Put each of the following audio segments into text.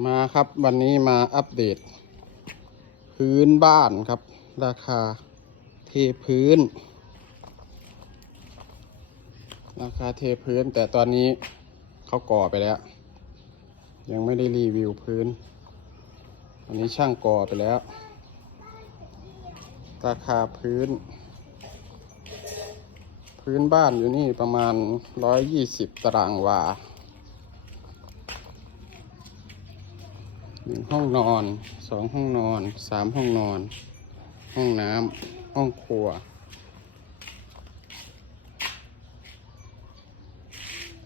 มาครับวันนี้มาอัปเดต พื้นบ้านครับ ราคาเทพื้น ราคาเทพื้น แต่ตอนนี้เขาก่อไปแล้ว ยังไม่ได้รีวิวพื้นอันนี้ช่างก่อไปแล้ว ราคาพื้น พื้นบ้านอยู่นี่ประมาณ 120 ตารางวา หนึ่งห้องนอนสองห้องนอนสามห้องนอน ห้องน้ำห้องครัว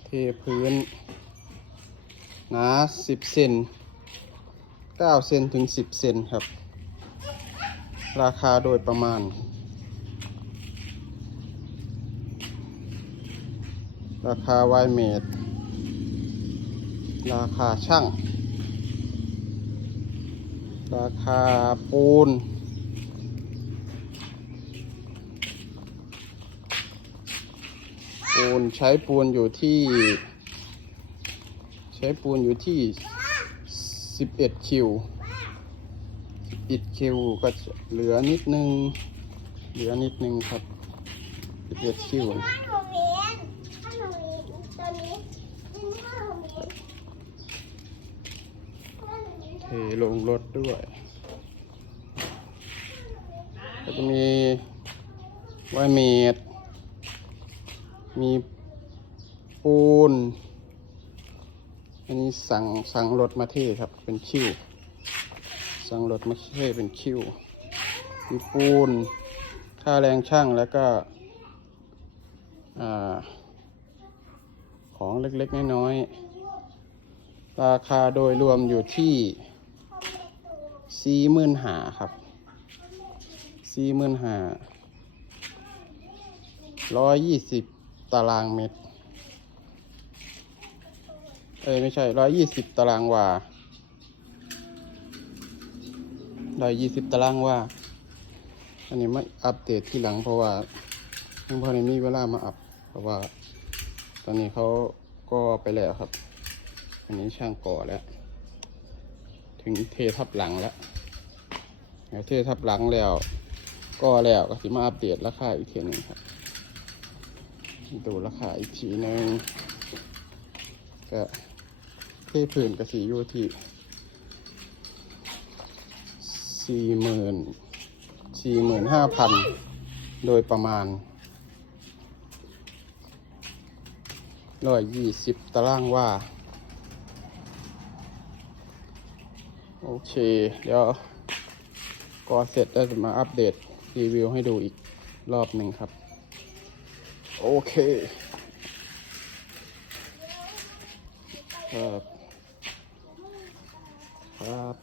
เทพื้นหนาสิบเซนเก้าเซนถึงสิบเซนครับ ราคาโดยประมาณ ราคาวายเมตร ราคาช่าง ราคาปูน ปูนใช้ปูนอยู่ที่ ใช้ปูนอยู่ที่ 11 คิว11คิวก็เหลือนิดนึง เหลือนิดนึงครับ11คิวถ้าหนูเรียนถ้าหนูเรียนตัวนี้นี่ถ้าหนูเรียนถ้าหนู เทลงรถด้วยก็จะมีไวเมดมีปูน อันนี้สั่งสั่งรถมาเทครับ เป็นคิว สั่งรถมาเทเป็นคิว มีปูน ค่าแรงช่างแล้วก็ ของเล็กๆน้อยๆราคาโดยรวมอยู่ที่ สี่หมื่นหาครับสี่หมื่นหาร้อยยี่สิบตารางเมตร เอ้ยไม่ใช่ร้อยยี่สิบตารางวาร้อยยี่สิบตารางวาอันนี้ไม่อัปเดตที่หลังเพราะว่ายังพอในมีเวลามาอัปเพราะว่า ตอนนี้เขาก็ไปแล้วครับ อันนี้ช่างก่อแล้ว ถึงเททับหลังแล้ว เททับหลังแล้ว ก็แล้วก็สิมาอัปเดตราคาอีกทีหนึ่งครับ ดูราคาอีกทีหนึ่งก็เทพื้นกับสีอยู่ที่สี่หมื่นสี่หมื่นห้าพันโดยประมาณร้อยยี่สิบตารางว่า โอเค เดี๋ยว ก็เสร็จแล้วจะมาอัปเดตรีวิวให้ดูอีกรอบหนึ่งครับ โอเคครับครับ